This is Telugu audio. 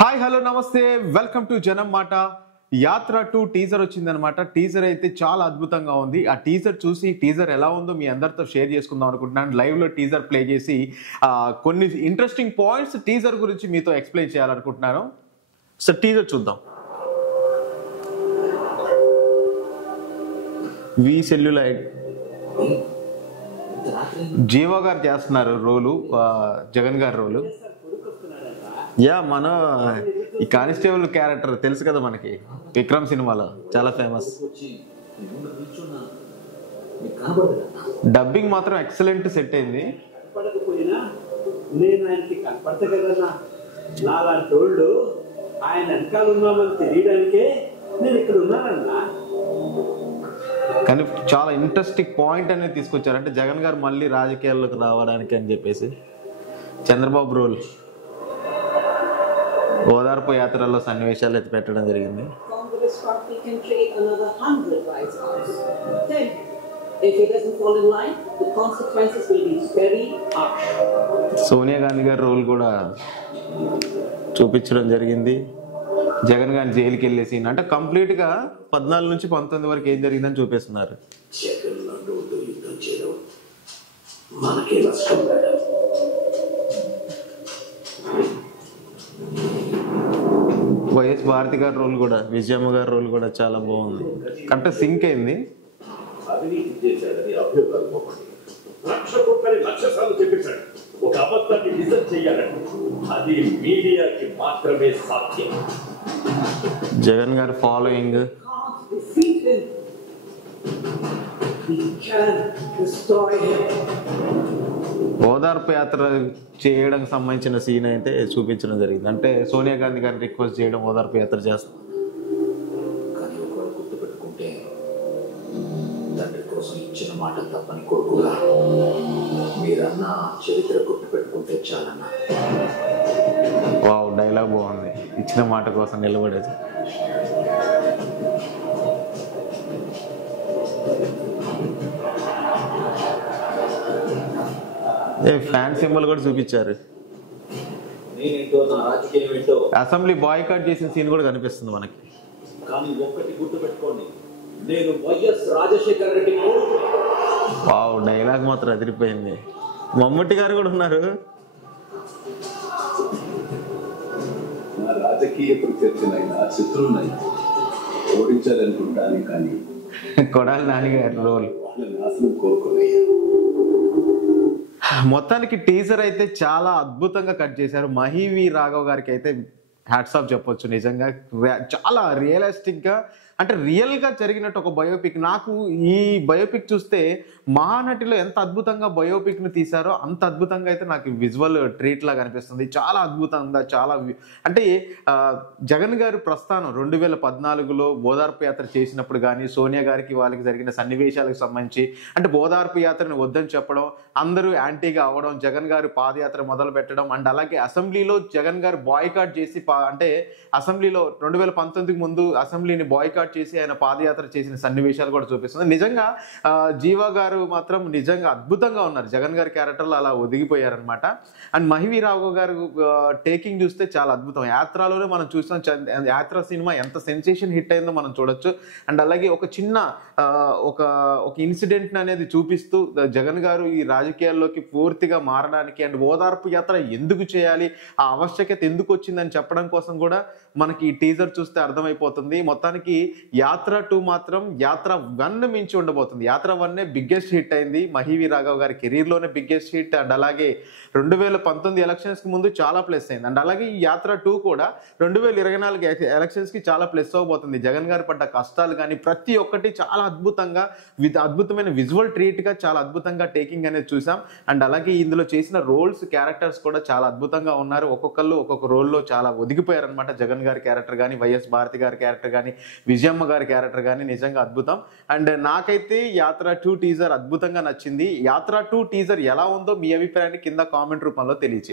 హాయ్ హలో నమస్తే వెల్కమ్ టు జనం మాట. యాత్ర 2 టీజర్ వచ్చిందనమాట. టీజర్ అయితే చాలా అద్భుతంగా ఉంది. ఆ టీజర్ చూసి టీజర్ ఎలా ఉందో మీ అందరితో షేర్ చేసుకుందాం అనుకుంటున్నాను. లైవ్ లో టీజర్ ప్లే చేసి కొన్ని ఇంట్రెస్టింగ్ పాయింట్స్ టీజర్ గురించి మీతో ఎక్స్ప్లెయిన్ చేయాలనుకుంటున్నాను. సో టీజర్ చూద్దాం. వి సెల్యులైడ్ జీవో గారు చేస్తున్నారు రోలు, జగన్ గారి రోలు. యా, మన ఈ కానిస్టేబుల్ క్యారెక్టర్ తెలుసు కదా మనకి, విక్రమ్ సినిమాలో చాలా ఫేమస్. డబ్బింగ్ మాత్రం ఎక్సలెంట్ సెట్ అయింది. కానీ చాలా ఇంట్రెస్టింగ్ పాయింట్ అనేది తీసుకొచ్చారు. అంటే జగన్ గారు మళ్ళీ రాజకీయాల్లోకి రావడానికి అని చెప్పేసి చంద్రబాబు రోల్ ఓదార్పు యాత్రలో సన్నివేశాలు ఎత్తి పెట్టడం జరిగింది. సోనియా గాంధీ గారి రోల్ కూడా చూపించడం జరిగింది. జగన్ గారిని జైలుకి వెళ్ళేసి అంటే కంప్లీట్ గా 14 నుంచి 19 వరకు ఏం జరిగిందని చూపిస్తున్నారు. వైఎస్ భారతి గారి రోల్ కూడా, విజయమ్మ గారి రోల్ కూడా చాలా బాగుంది. అంటే సింక్ అయింది. జగన్ గారి ఫాలోయింగ్, ఓదార్పు యాత్ర చేయడానికి సంబంధించిన సీన్ అయితే చూపించడం జరిగింది. అంటే సోనియా గాంధీ గారిని రిక్వెస్ట్ చేయడం, ఓదార్పు యాత్ర చేస్తాం. కానీ ఒకరు గుర్తుపెట్టుకుంటే తండ్రి కోసం ఇచ్చిన మాట తప్పని కొడుకుగా మీరన్న చరిత్ర గుర్తుపెట్టుకుంటే చాలన్నా. వావ్, డైలాగ్ బాగుంది. ఇచ్చిన మాట కోసం నిలబడేది. ఫ్యాన్ సింబల్ కూడా చూపించారు. అసెంబ్లీ బాయ్కాట్ చేసిన సీన్ కూడా కనిపిస్తుంది మనకి. కానీ ఒక్కటి గుర్తుపెట్టుకోండి, నేను YS Rajasekhara Reddy. Wow, dialogue మాత్రం అదిరిపోయింది. మమ్మూటి గారు కూడా ఉన్నారు. రాజకీయ ప్రత్యర్థులైన శత్రువులైన ఓడించాలనుకుంటాను, కానీ కొడాలి నాని గారి రోల్ నాశనం కోరుకోలేదు. మొత్తానికి టీజర్ అయితే చాలా అద్భుతంగా కట్ చేశారు. మహీవి రాఘవ్ గారికి అయితే హ్యాట్స్ ఆఫ్ చెప్పొచ్చు. నిజంగా చాలా రియలిస్టిక్ గా, అంటే రియల్ గా జరిగినట్టు ఒక బయోపిక్. నాకు ఈ బయోపిక్ చూస్తే మహానటిలో ఎంత అద్భుతంగా బయోపిక్ ని తీశారో అంత అద్భుతంగా అయితే నాకు విజువల్ ట్రీట్ లాగా అనిపిస్తుంది. చాలా అద్భుతంగా, చాలా అంటే జగన్ గారి ప్రస్థానం 2014లో ఓదార్పు యాత్ర చేసినప్పుడు కానీ, సోనియా గారికి వాళ్ళకి జరిగిన సన్నివేశాలకు సంబంధించి, అంటే ఓదార్పు యాత్రని వద్దని చెప్పడం, అందరూ యాంటీగా అవ్వడం, జగన్ గారు పాదయాత్ర మొదలు పెట్టడం, అండ్ అలాగే అసెంబ్లీలో జగన్ గారు బాయ్కాట్ చేసి, అంటే అసెంబ్లీలో 2019కి ముందు అసెంబ్లీని బాయ్కాట్ చేసి ఆయన పాదయాత్ర చేసిన సన్నివేశాలు కూడా చూపిస్తుంది. నిజంగా జీవా గారు మాత్రం నిజంగా అద్భుతంగా ఉన్నారు. జగన్ గారి క్యారెక్టర్లో అలా ఒదిగిపోయారనమాట. అండ్ మహివి రాఘవ్ గారు టేకింగ్ చూస్తే చాలా అద్భుతం. యాత్రలోనే మనం చూసిన యాత్ర సినిమా ఎంత సెన్సేషన్ హిట్ అయిందో మనం చూడొచ్చు. అండ్ అలాగే ఒక చిన్న ఒక ఇన్సిడెంట్ అనేది చూపిస్తూ జగన్ గారు ఈ రాజకీయాల్లోకి పూర్తిగా మారడానికి, అండ్ ఓదార్పు యాత్ర ఎందుకు చేయాలి, ఆ ఆవశ్యకత ఎందుకు వచ్చిందని చెప్పడం కోసం కూడా మనకి ఈ టీజర్ చూస్తే అర్థమైపోతుంది. మొత్తానికి యాత్ర 2 మాత్రం యాత్ర 1 మించి ఉండబోతుంది. యాత్ర 1 బిగ్గెస్ట్ హిట్ అయింది. మహీవి రాఘవ్ గారి కెరీర్ లోనే బిగ్గెస్ట్ హిట్. అండ్ అలాగే 2019 ఎలక్షన్స్ కి ముందు చాలా ప్లస్ అయింది. అండ్ అలాగే ఈ యాత్ర 2 కూడా 2024 ఎలక్షన్స్ కి చాలా ప్లస్ అవబోతుంది. జగన్ గారు పడ్డ కష్టాలు కానీ ప్రతి ఒక్కటి చాలా అద్భుతంగా, అద్భుతమైన విజువల్ ట్రీట్ గా చాలా అద్భుతంగా టేకింగ్ అనేది చూసాం. అండ్ అలాగే ఇందులో చేసిన రోల్స్, క్యారెక్టర్స్ కూడా చాలా అద్భుతంగా ఉన్నారు. ఒక్కొక్కళ్ళు ఒక్కొక్క రోల్లో చాలా ఒదిగిపోయారనమాట. జగన్ గారి క్యారెక్టర్ కానీ, వైఎస్ భారతి గారి క్యారెక్టర్ కానీ, విజయమ్మ గారి క్యారెక్టర్ కానీ నిజంగా అద్భుతం. అండ్ నాకైతే యాత్ర 2 టీజర్ అద్భుతంగా నచ్చింది. యాత్ర 2 టీజర్ ఎలా ఉందో మీ అభిప్రాయాన్ని కింద కామెంట్ రూపంలో తెలియజేయండి.